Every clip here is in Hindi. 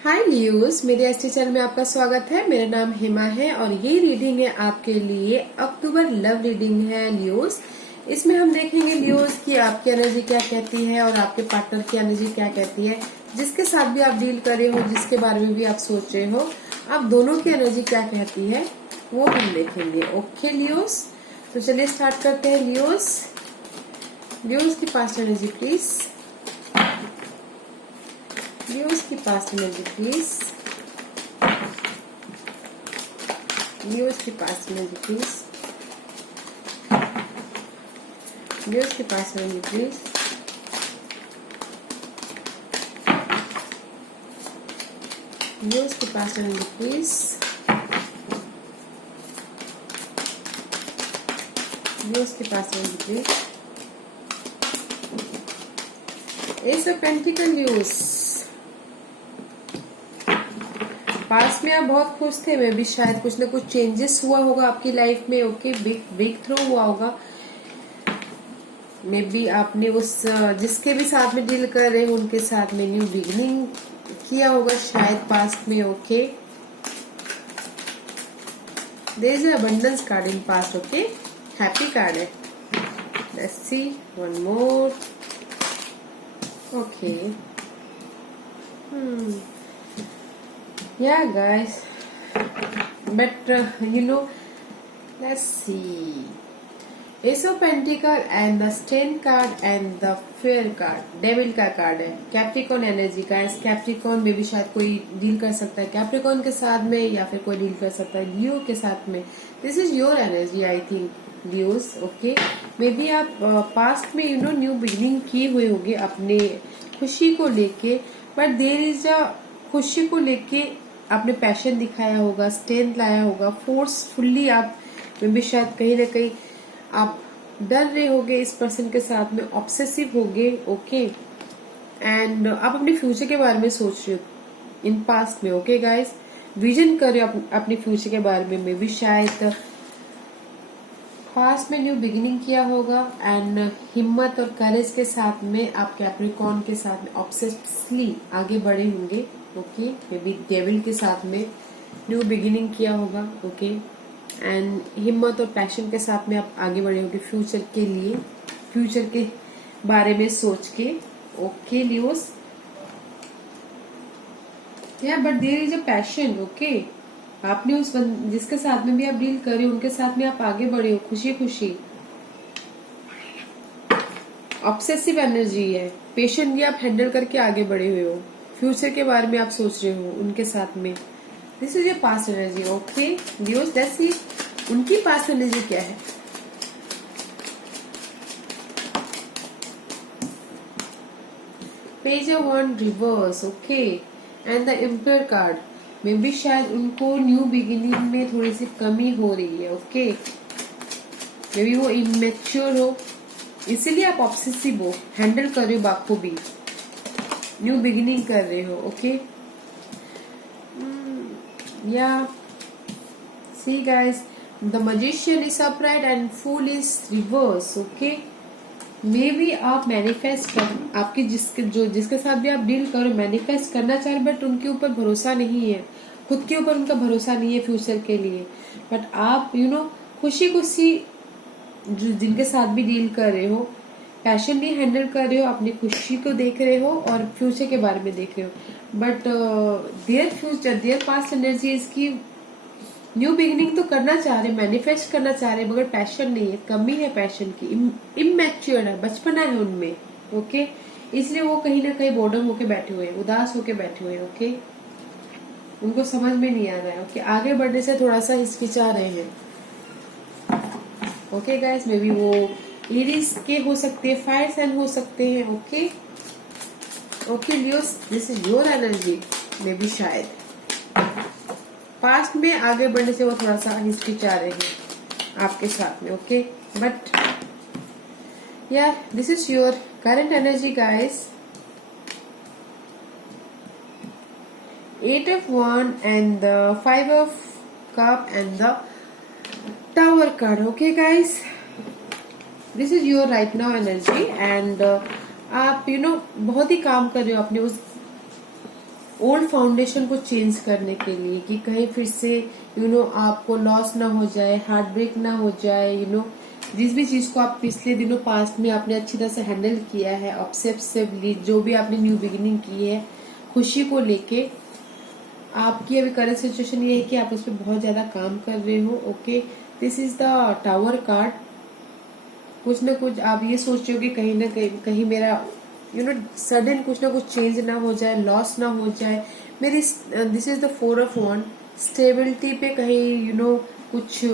हाय लियोस, मेरे एसटी चैनल में आपका स्वागत है। मेरा नाम हेमा है और ये रीडिंग है आपके लिए अक्टूबर लव रीडिंग है लियोस। इसमें हम देखेंगे लियोस कि आपकी एनर्जी क्या कहती है और आपके पार्टनर की एनर्जी क्या कहती है। जिसके साथ भी आप डील कर रहे हो, जिसके बारे में भी आप सोच रहे हो, आप दोनों की एनर्जी क्या कहती है वो हम देखेंगे। ओके लियोस, तो चलिए स्टार्ट करते हैं। लियोस की पास्ट एनर्जी प्लीज। लियोस की पास्ट एनर्जी प्लीज। लियोस की पास्ट एनर्जी प्लीज। लियोस की पास्ट एनर्जी प्लीज। लियोस की पास्ट एनर्जी प्लीज। लियोस की past energy please. S of pentacle Leos. Past में आप बहुत खुश थे, मैं भी शायद कुछ ना कुछ चेंजेस हुआ होगा आपकी लाइफ में। ओके, बिग ब्रेक थ्रू हुआ होगा। मे बी आपने उस जिसके भी साथ में डील कर रहे हो उनके साथ में न्यू बिगिनिंग किया होगा शायद पास्ट में। Okay, there is abundance card in past. Okay, happy card है। Let's see one more. Okay, yeah guys, but let's see. Ace of Pentacle and the Ten card and the Fear card, Devil का कार्ड है। कैप्रिकॉन एनर्जी का। इस कैप्रिकॉन में भी शायद कोई डील कर सकता है कैप्रिकॉन के साथ में, या फिर कोई डील कर सकता है लियो के साथ में। This is your energy I think Leos. Okay, maybe आप पास्ट में न्यू बिगिनिंग किए हुए होंगे अपने खुशी को लेके, बट देयर इज अ खुशी को लेके आपने पैशन दिखाया होगा, स्ट्रेंथ लाया होगा, फोर्सफुल्ली आप में भी शायद कहीं ना कहीं आप डर रहे होगे इस पर्सन के साथ में, ऑब्सेसिव होगे। ओके, एंड आप अपने फ्यूचर के बारे में सोच रहे हो इन पास्ट में। ओके गाइस, विजन कर रहे हो अपने फ्यूचर के बारे में भी शायद पास्ट में न्यू बिगिनिंग किया होगा। एंड हिम्मत और करेज के साथ में आप कैप्रिकॉन के साथ में ऑब्सेसिवली आगे बढ़े होंगे। ओके, मे बी डेविल के साथ में न्यू बिगिनिंग किया होगा। ओके, एंड हिम्मत और पैशन के साथ में आप आगे बढ़े होंगे फ्यूचर के लिए, फ्यूचर के बारे में सोच के। ओके लियोस, या but there is a passion. Okay, आपने उस जिसके साथ में भी आप डील कर रहे हो उनके साथ में आप आगे बढ़े हो खुशी खुशी। ऑब्सेसिव एनर्जी है, पेशेंटली आप हैंडल करके आगे बढ़े हुए हो, फ्यूचर के बारे में आप सोच रहे हो उनके साथ में। This is your past energy. Okay Leos, let's see उनकी पास्ट एनर्जी क्या है। पेज ऑफ वन reversed. Okay, and the empire card. Maybe शायद उनको न्यू बिगिनिंग में थोड़ी सी कमी हो रही है। ओके, मे बी वो इमेच्योर हो, इसीलिए आप ऑब्सेसिव हो, हैंडल कर रहे हो बाको भी, न्यू बिगिनिंग कर रहे हो। ओके, या see guys, the magician is upright and fool is reversed. Okay, maybe आप मैनिफेस्ट कर, आपके जिसके साथ भी आप डील करो मैनिफेस्ट करना चाह रहे, बट उनके ऊपर भरोसा नहीं है, खुद के ऊपर उनका भरोसा नहीं है फ्यूचर के लिए। बट आप खुशी खुशी जिनके साथ भी डील कर रहे हो, पैशन भी हैंडल कर रहे हो, अपनी खुशी को देख रहे हो और फ्यूचर के बारे में देख रहे हो। बट देयर पास्ट एनर्जी इसकी न्यू बिगिनिंग तो करना चाह रहे, मैनिफेस्ट करना चाह रहे, मगर पैशन नहीं है, कमी है पैशन की, इमैच्योर है, बचपना है उनमें। ओके, इसलिए वो कहीं ना कहीं बोर्डम होके बैठे हुए हैं, उदास होके बैठे हुए हैं। ओके, उनको समझ में नहीं आ रहा है। ओके, आगे बढ़ने से थोड़ा सा हिचकिचा रहे हैं। ओके गाइस, मे बी वो एरीज के हो सकते हैं, फायर साइन हो सकते हैं। Okay okay Leos, this is your energy. May be शायद पास्ट में आगे बढ़ने से वो थोड़ा सा हिचकिचा रहे हैं आपके साथ में। ओके, बट या this is your current energy guys. 8 of Wands and the 5 of Cup and the Tower card. Okay guys, this is your right now energy and आप बहुत ही काम कर रहे हो अपने उस ओल्ड फाउंडेशन को चेंज करने के लिए, कि कहीं फिर से आपको लॉस ना हो जाए, हार्ट ब्रेक ना हो जाए, जिस भी चीज को आप पिछले दिनों पास्ट में आपने अच्छी तरह से हैंडल किया है, ऑब्सेसिवली जो भी आपने न्यू बिगिनिंग की है खुशी को लेके, आपकी अभी करंट सिचुएशन ये है कि आप उस पर बहुत ज्यादा काम कर रहे हो। Okay, this is the tower card. कुछ ना कुछ आप ये सोच रहे हो कि कहीं ना कहीं मेरा सडन कुछ ना कुछ चेंज ना हो जाए, लॉस ना हो जाए मेरी। This is the 4 of wand. Stability पे कहीं कुछ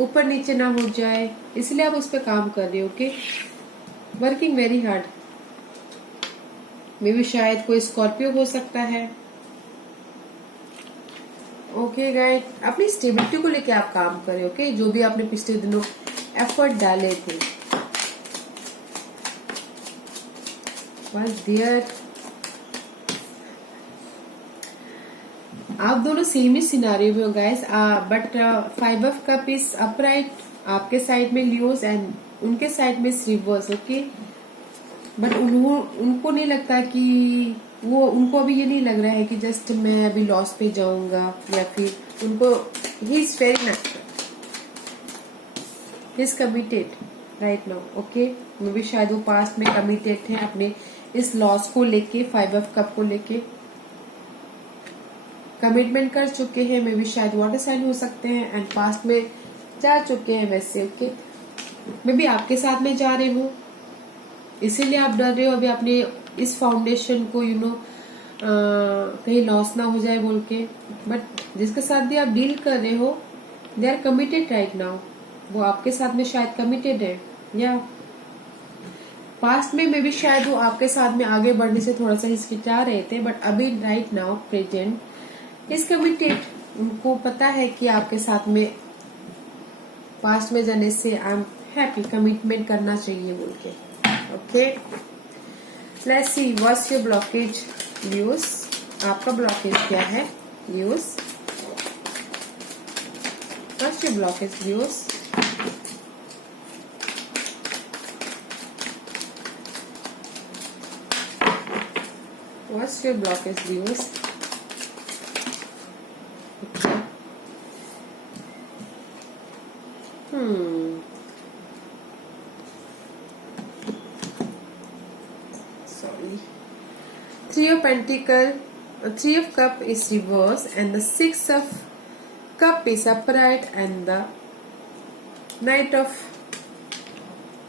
ऊपर नीचे ना हो जाए, इसलिए आप उस पर काम कर रहे हो। Okay, working very hard. Maybe शायद कोई स्कॉर्पियो हो सकता है। ओके गाइस, अपनी स्टेबिलिटी को लेके आप काम करें। ओके, जो भी आपने पिछले दिनों एफर्ट डाले थे, बस देयर आप दोनों सेम ही सिनारियो में हो guys, but 5 of cup is upright. आपके साइड में लियोस एंड उनके साइड में रिवर्स। ओके, बट उनको नहीं लगता कि उनको अभी ये नहीं लग रहा है कि जस्ट मैं अभी लॉस पे जाऊंगा, या फिर उनको he is very nice, he is committed right now. Okay, maybe शायद वो पास्ट में कमिटेड थे अपने इस लॉस को लेके, 5 ऑफ कप को लेके कमिटमेंट कर चुके हैं। मे भी शायद वाटर साइन हो सकते हैं एंड पास्ट में जा चुके हैं वैसे। ओके, मे भी आपके साथ में जा रहे हो, इसीलिए आप डर रहे हो अभी अपने इस फाउंडेशन को कहीं लॉस ना हो जाए बोल के। बट जिसके साथ भी आप डील कर रहे हो, they are committed right now. वो आपके साथ में शायद कमिटेड है, या पास्ट में मे भी शायद वो आपके साथ में आगे बढ़ने से थोड़ा सा हिचकिचा रहे थे, बट अभी right now present is committed. उनको पता है कि आपके साथ में पास्ट में जाने से आई एम हैप्पी, कमिटमेंट करना चाहिए बोल के। Okay, let's see what's your blockage views. आपका ब्लॉकेज क्या है views? What's your blockage views? What's your blockage views? Sorry. 3 of Pentacle, 3 of Cup is reverse, and the 6 of Cup is upright, and the Knight of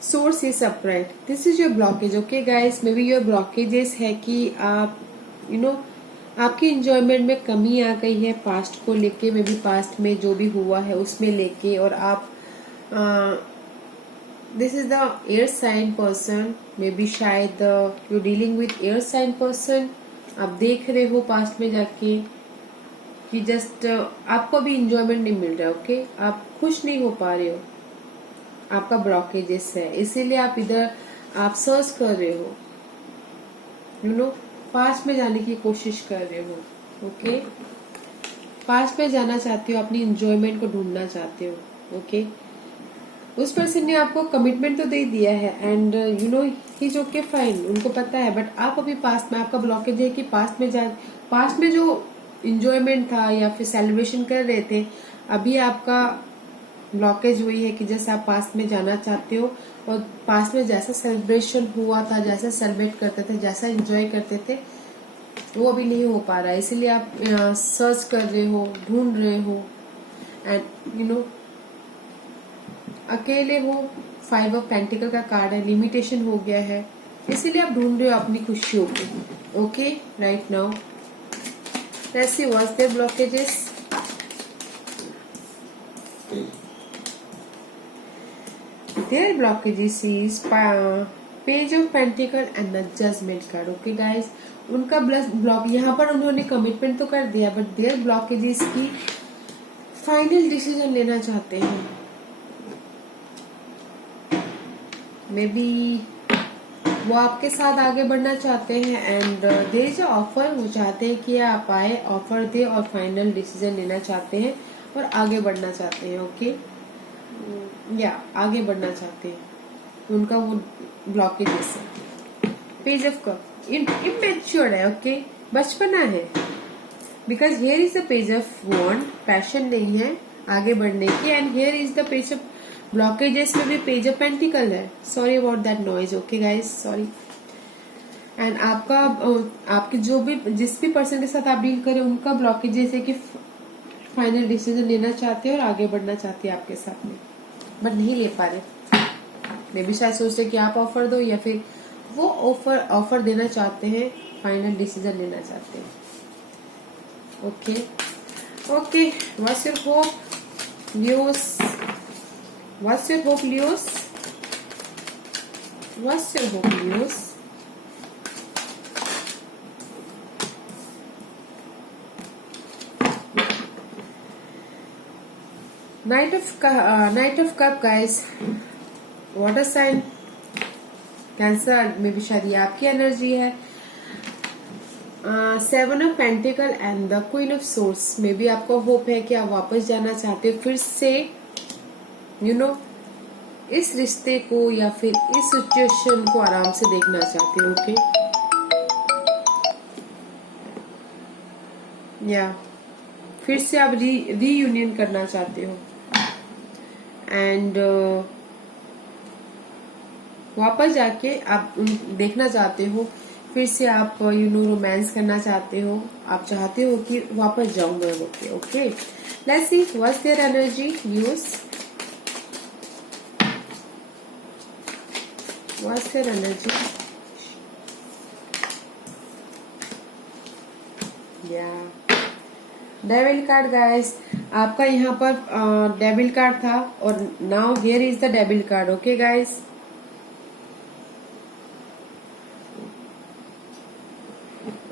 Swords is upright. This is your blockage. Okay guys, maybe your blockages है कि आप आपकी इंजॉयमेंट में कमी आ गई है पास्ट को लेके, मे बी पास्ट में जो भी हुआ है उसमें लेके, और आप this is the air sign person. Maybe शायद you dealing with air sign person. आप देख रहे हो पास्ट में जाके कि जस्ट आपको अभी इंजॉयमेंट नहीं मिल रहा है। ओके, आप खुश नहीं हो पा रहे हो, आपका ब्लॉकेजेस है, इसीलिए आप इधर आप सर्च कर रहे हो, पास्ट में जाने की कोशिश कर रहे हो। ओके, पास्ट में जाना चाहते हो, अपनी इंजॉयमेंट को ढूंढना चाहते हो। ओके, उस पर्सन ने आपको कमिटमेंट तो दे दिया है एंड ही जो के फाइन, उनको पता है, बट आप अभी पास्ट में, आपका ब्लॉकेज है कि पास्ट में जो इंजॉयमेंट था या फिर सेलिब्रेशन कर रहे थे, अभी आपका ब्लॉकेज हुई है कि जैसे आप पास्ट में जाना चाहते हो, और पास्ट में जैसा सेलिब्रेशन हुआ था, जैसा सेलिब्रेट करते थे, जैसा एंजॉय करते थे, वो अभी नहीं हो पा रहा है। इसीलिए आप सर्च कर रहे हो, ढूंढ रहे हो, एंड अकेले हो। 5 ऑफ पेंटिकल का कार्ड है, लिमिटेशन हो गया है, इसीलिए आप ढूंढ रहे हो अपनी खुशियों को। Okay, right now let's see what's there blockages. Their blockages is Page of Pentacle and the Judgment card. Okay guys, उनका ब्लॉक यहाँ पर उन्होंने कमिटमेंट तो कर दिया, बट देयर ब्लॉकेजेस की फाइनल डिसीजन लेना चाहते हैं। मे बी वो आपके साथ आगे बढ़ना चाहते हैं एंड दे जो ऑफर, वो चाहते हैं कि आप आए, ऑफर दे और फाइनल डिसीजन लेना चाहते हैं और आगे बढ़ना चाहते हैं। ओके, या आगे बढ़ना चाहते हैं, उनका वो ब्लॉकेजेस है। पेज ऑफ कप इमेच्योर्ड है। ओके, बचपना है, because here is the page of wand, passion नहीं है आगे बढ़ने की, and here is the page of blockages में भी पेज ऑफ पेंटिकल है. Sorry about that noise, okay guys, sorry. And आपका आपके जो भी जिस भी पर्सन के साथ आप डील करें उनका ब्लॉकेजेस है कि फाइनल डिसीजन लेना चाहते हैं और आगे बढ़ना चाहते हैं आपके साथ में, बट नहीं ले पा रहे. मे भी शायद सोचते कि आप ऑफर दो, या फिर वो ऑफर देना चाहते हैं, फाइनल डिसीजन लेना चाहते हैं. Okay okay, what's your hope Leos? What's your hope Leos? What's your hope Leos? Knight of Cup guys, water sign, cancer में भी शायद ये आपकी एनर्जी है. 7 of Pentacle and the Queen of Swords में भी आपको होप है कि आप वापस जाना चाहते हो फिर से, इस रिश्ते को या फिर इस सिचुएशन को आराम से देखना चाहते हो. ओके, या फिर से आप रीयूनियन करना चाहते हो, एंड वापस जाके आप देखना चाहते हो, फिर से आप रोमांस करना चाहते हो, आप चाहते हो कि वापस जाऊं मैं. Okay, let's see what's their energy use. What's their energy? या डेविल कार्ड गाइस, आपका यहाँ पर डेविल कार्ड था और now here is the devil card. Okay guys,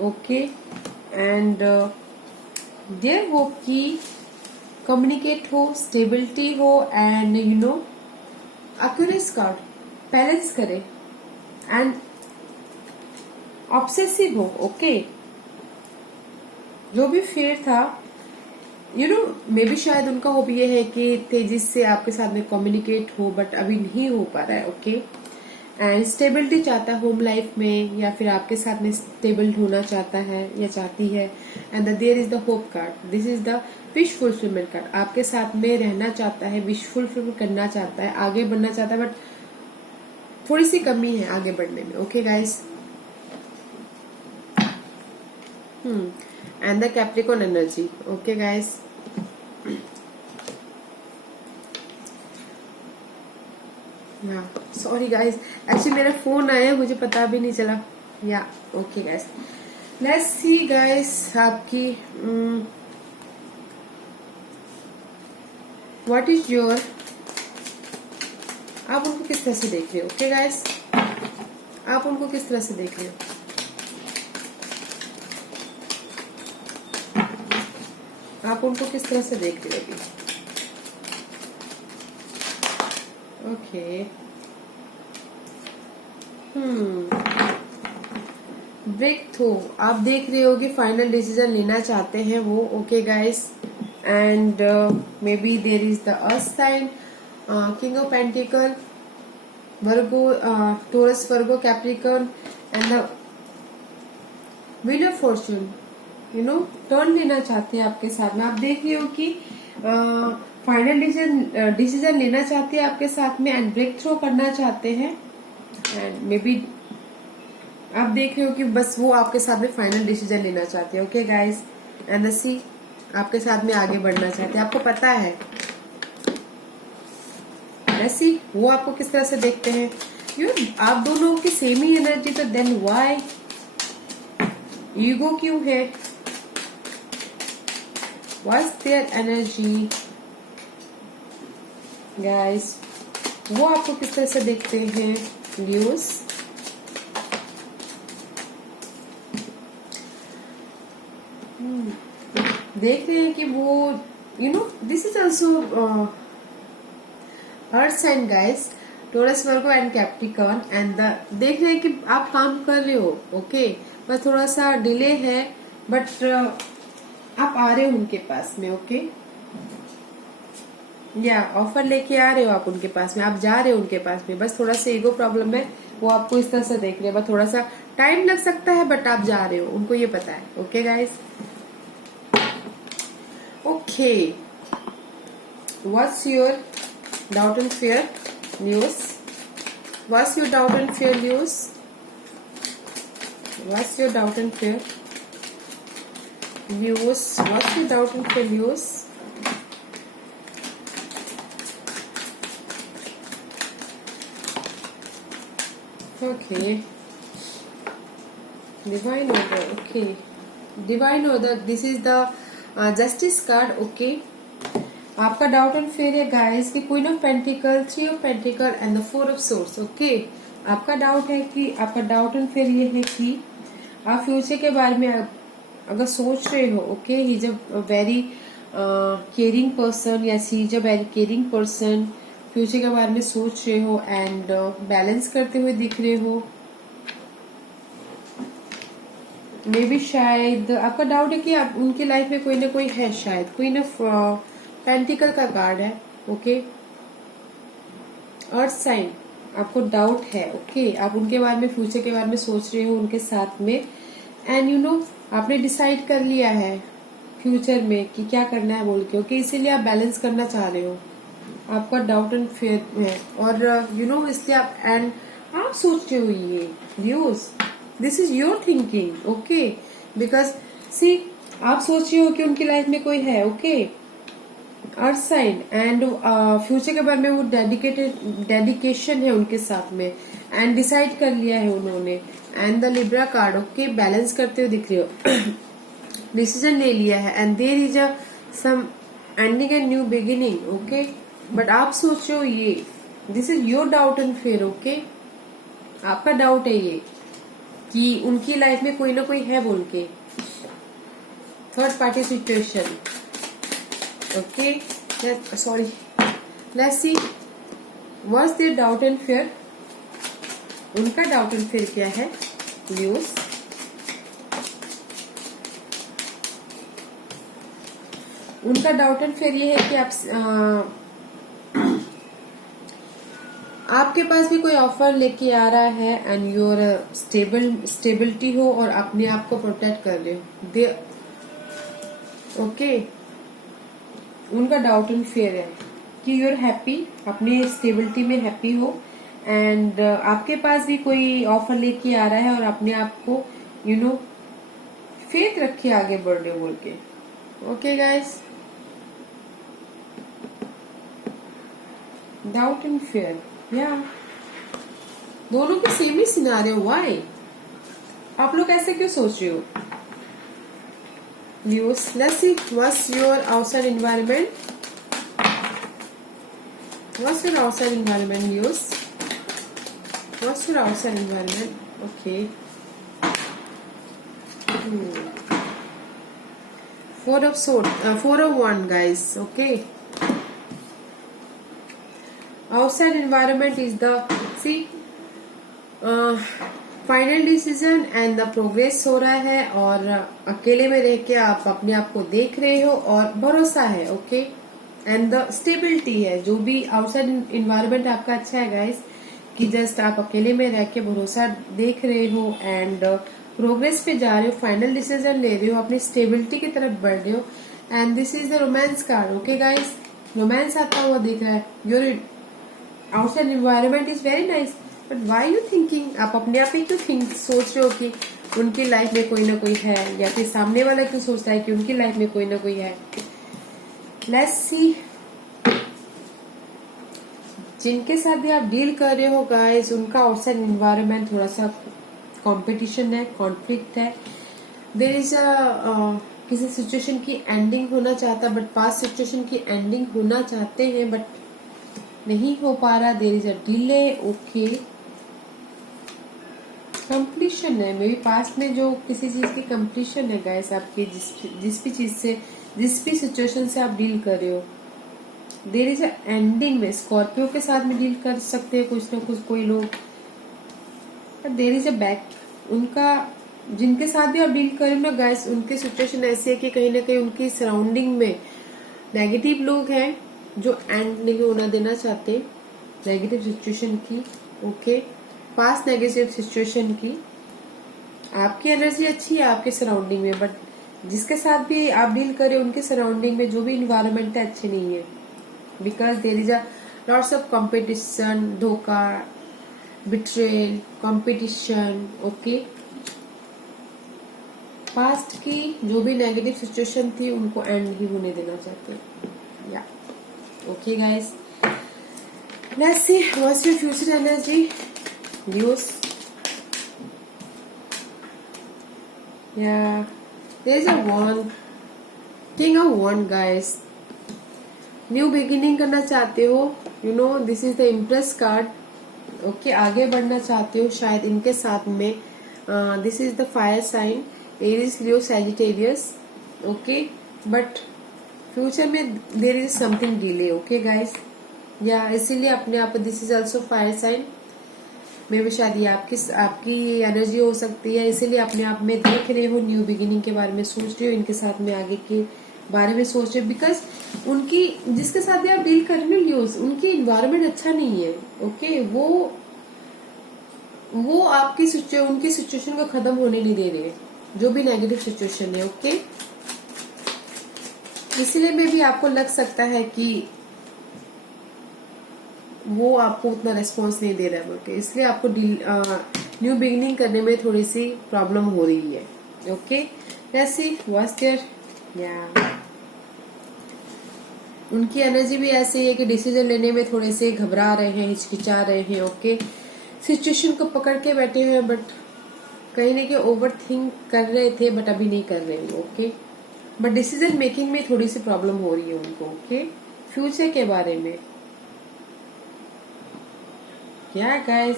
okay, and there hope की कम्युनिकेट हो, स्टेबिलिटी हो, एंड एक्यूरेस कार्ड, बैलेंस करे, एंड ऑब्सेसिव हो. ओके, जो भी फेयर था, मे भी शायद उनका होप ये है कि तेजी से आपके साथ में कम्युनिकेट हो, बट अभी नहीं हो पा रहा है. ओके, एंड स्टेबिलिटी चाहता है होम लाइफ में, या फिर आपके साथ में स्टेबल होना चाहता है या चाहती है. And there is the hope card, this is the wish fulfilment card. आपके साथ में रहना चाहता है, विश फुलफिल करना चाहता है, आगे बढ़ना चाहता है, बट थोड़ी सी कमी है आगे बढ़ने में. Okay guys, and the Capricorn energy. Okay guys, sorry guys, actually मेरा फोन आया, मुझे पता भी नहीं चला. या okay guys, let's see guys आपकी व्हाट इज योर, आप उनको किस तरह से देख रहे हो. ओके गाइस, आप उनको किस तरह से देख रहे हो? आप उनको किस तरह से देख रहे हो अभी? ओके, ब्रेक थ्रू, आप देख रहे हो कि फाइनल डिसीजन लेना चाहते हैं वो. Okay guys, and maybe there is the earth sign, king of pentacle, Virgo, Taurus, Virgo, Capricorn, and the wheel of fortune. Turn लेना चाहते हैं आपके साथ में. आप देख रहे हो कि फाइनल डिसीजन लेना चाहते हैं आपके साथ में, एंड ब्रेक थ्रू करना चाहते हैं, एंड मे बी आप देख रहे हो कि बस वो आपके साथ में फाइनल डिसीजन लेना चाहते हैं. ओके गाइस, एंड सी आपके साथ में आगे बढ़ना चाहते हैं, आपको पता है. ऐसी वो आपको किस तरह से देखते हैं. आप दोनों की सेम ही एनर्जी, तो देन व्हाई ईगो क्यों है? What's their energy guys? वो आपको किस तरह से देखते हैं लियोस? देख रहे हैं कि वो this is also earth sign guys, Taurus, Virgo and Capricorn, and देख रहे हैं कि आप काम कर रहे हो. ओके, बस थोड़ा सा डिले है, बट आप आ रहे हो उनके पास में. ओके, या ऑफर लेके आ रहे हो आप उनके पास में, आप जा रहे हो उनके पास में, बस थोड़ा सा ईगो प्रॉब्लम है, वो आपको इस तरह से देख रहे हैं, बस थोड़ा सा टाइम लग सकता है बट आप जा रहे हो, उनको ये पता है। Okay guys, okay, what's your doubt and fear news? What's your doubt and fear news? What's your doubt and fear news? What's your doubt and fear news? Okay, divine order. Okay, divine order. This is the justice card. Okay, आपका डाउट एंड फेयर है गाइस कि queen of pentacle, three of pentacle and the four of source. Okay, आपका डाउट है कि आपका डाउट एंड फेयर ये है कि आप फ्यूचर के बारे में अगर सोच रहे हो। Okay, he is a very caring person या she is a very caring person. Future के बारे में सोच रहे हो एंड बैलेंस करते हुए दिख रहे हो। मे बी शायद आपका डाउट है कि आप उनकी लाइफ में कोई ना कोई है, शायद क्वीन ऑफ पेंटिकल का कार्ड है। ओके, अर्थ साइन, आपको डाउट है। ओके, आप उनके बारे में, फ्यूचर के बारे में सोच रहे हो उनके साथ में एंड यू नो आपने डिसाइड कर लिया है फ्यूचर में कि क्या करना है बोल के। ओके, इसीलिए आप बैलेंस करना चाह रहे हो। आपका डाउट एंड फेयर है और यू नो इसलिए आप सोच रहे हो ये views, this is your thinking. Okay, because see आप सोच रहे हो कि उनकी लाइफ में कोई है। Okay, earth sign and future के बारे में वो डेडिकेशन है उनके साथ में एंड डिसाइड कर लिया है उन्होंने। And the Libra card, okay, balance करते हुए दिख रहे हो, डिसीजन ले लिया है and there is a some ending and new beginning. Okay, but आप सोच रहे हो ये, this is your doubt and fear. Okay, आपका डाउट है ये कि उनकी लाइफ में कोई ना कोई है बोल के, third party situation. Okay, sorry, let's see what's their doubt and fear. उनका डाउट एंड फेयर क्या है न्यूज? उनका डाउट एंड फेयर ये है कि आपके पास भी कोई ऑफर लेके आ रहा है एंड यूर स्टेबिलिटी हो और अपने आप को प्रोटेक्ट कर रहे हो। ओके, उनका डाउट एंड फेयर है कि यूर हैप्पी, अपने स्टेबिलिटी में हैप्पी हो एंड आपके पास भी कोई ऑफर लेके आ रहा है और अपने आप को यू नो फेथ रखे आगे बढ़ रहे हो बोल के। Okay guys, doubt and fair या दोनों के सेम ही सिनारियो। व्हाई आप लोग ऐसे क्यों सोच रहे हो? News. Let's see what's your outside environment. What's your outside environment news? What's your outside environment? Okay. Four of swords, 4 of 1 guys. Okay. Outside environment is the final decision and the progress हो रहा है और अकेले में रह के आप अपने आप को देख रहे हो और भरोसा है। ओके, एंड द स्टेबिलिटी है। जो भी आउटसाइड इन्वायरमेंट आपका अच्छा है गाइस कि जस्ट आप अकेले में रह के भरोसा देख रहे हो एंड प्रोग्रेस पे जा रहे हो, फाइनल डिसीजन ले रहे हो, अपनी स्टेबिलिटी की तरफ बढ़ रहे हो and this is the romance card. Okay guys, romance आता हुआ दिख रहा है। Your outside environment is very nice but why you thinking, आप अपने आप ही क्यों सोच रहे हो कि उनकी लाइफ में कोई ना कोई है, या फिर सामने वाला क्यों सोचता है कि उनकी लाइफ में कोई ना कोई है। लेट्स सी, जिनके साथ भी आप डील कर रहे हो गाइस, उनका आउटसाइड एनवायरनमेंट थोड़ा सा कंपटीशन है, कॉन्फ्लिक्ट है। देयर इज किसी सिचुएशन की एंडिंग होना चाहता बट पास्ट सिचुएशन की एंडिंग होना चाहते हैं बट नहीं हो पा रहा। There is a delay. Okay, completion है। मे बी पास्ट में जो किसी चीज की कंप्लीशन है गाइस आपकी, जिस भी चीज से, जिस भी सिचुएशन से आप डील कर रहे हो, देयर इज अ एंडिंग में। स्कॉर्पियो के साथ में डील कर सकते हैं कुछ ना कुछ कोई लोग, but there is a back. उनका जिनके साथ भी आप डील कर रहे हो ना गाइस, उनकी सिचुएशन ऐसी है कि कहीं ना कहीं उनकी सराउंडिंग में नेगेटिव लोग हैं जो एंड नहीं होना देना चाहते नेगेटिव सिचुएशन की। ओके, पास्ट नेगेटिव सिचुएशन की आपकी एनर्जी अच्छी है आपके सराउंडिंग में, बट जिसके साथ भी आप डील करें उनके सराउंडिंग में जो भी इन्वायरमेंट है अच्छे नहीं है, because there is a lots of competition, धोखा, बिट्रेल, कंपटीशन। ओके, पास्ट की जो भी नेगेटिव सिचुएशन थी उनको एंड ही होने देना चाहते हैं। Yeah okay guys, let's see what's your future energy Leos. Yeah, there's a one king of one guys. New beginning करना चाहते हो, you know this is the empress card. Okay, आगे बढ़ना चाहते हो शायद इनके साथ में। This is the fire sign Aries, Leo, Sagittarius. Okay, but future में there is something delay. Okay guys, या इसीलिए अपने आप this is also fire sign. मे भी शायद ये आपकी एनर्जी हो सकती है, इसीलिए अपने आप में देख रहे हो, न्यू बिगिनिंग के बारे में सोच रहे हो, इनके साथ में आगे के बारे में सोच रहे हो, बिकॉज उनकी जिसके साथ भी आप डील कर रहे हो न्यूज, उनकी इन्वायरमेंट अच्छा नहीं है। ओके, वो आपकी उनकी सिचुएशन को खत्म होने नहीं दे रहे, जो भी नेगेटिव सिचुएशन है। ओके, इसलिए में भी आपको लग सकता है कि वो आपको उतना रिस्पॉन्स नहीं दे रहा है बोल के, इसलिए आपको न्यू बिगिनिंग करने में थोड़ी सी प्रॉब्लम हो रही है। Okay, let's see what's there. या उनकी एनर्जी भी ऐसी है कि डिसीजन लेने में थोड़े से घबरा रहे हैं, हिचकिचा रहे हैं। ओके, सिचुएशन को पकड़ के बैठे हुए हैं, बट कहीं ना कहीं ओवर थिंक कर रहे थे, बट अभी नहीं कर रहे हैं। ओके, बट डिसीजन मेकिंग में थोड़ी सी प्रॉब्लम हो रही है उनको। ओके, फ्यूचर के बारे में क्या guys,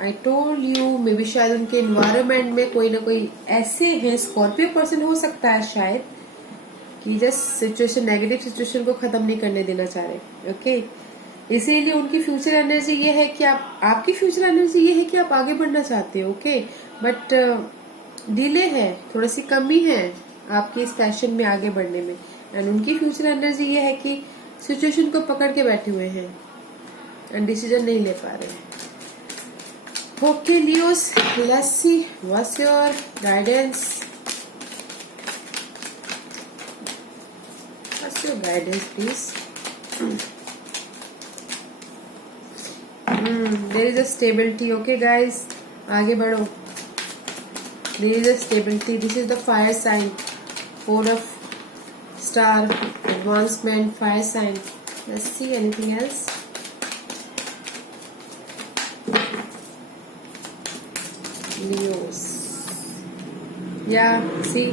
I told you, may be शायद उनके एनवायरमेंट में कोई ना कोई ऐसे हैं, स्कॉर्पियो पर्सन हो सकता है शायद, कि जस्ट सिचुएशन, नेगेटिव सिचुएशन को खत्म नहीं करने देना चाह रहे। ओके, इसीलिए उनकी फ्यूचर एनर्जी ये है कि आपकी फ्यूचर एनर्जी ये है कि आप आगे बढ़ना चाहते हो। ओके, बट डिले है, थोड़ी सी कमी है आपकी इस पैशन में आगे बढ़ने में। एंड उनकी फ्यूचर एनर्जी ये है कि सिचुएशन को पकड़ के बैठे हुए हैं एंड डिसीजन नहीं ले पा रहे। Okay Leos, let's see what's your guidance, what's your guidance please. There is a stability. Okay guys, आगे बढ़ो, there is a stability. This is the fire sign, 4 of star, advancement, fire sign. Let's see anything else. Leos. Yeah, see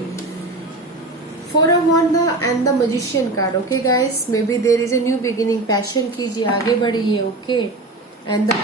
4 of Wand and the Magician card. Okay guys, maybe there is a new beginning. Passion कीजिए, आगे बढ़िए. Okay, and the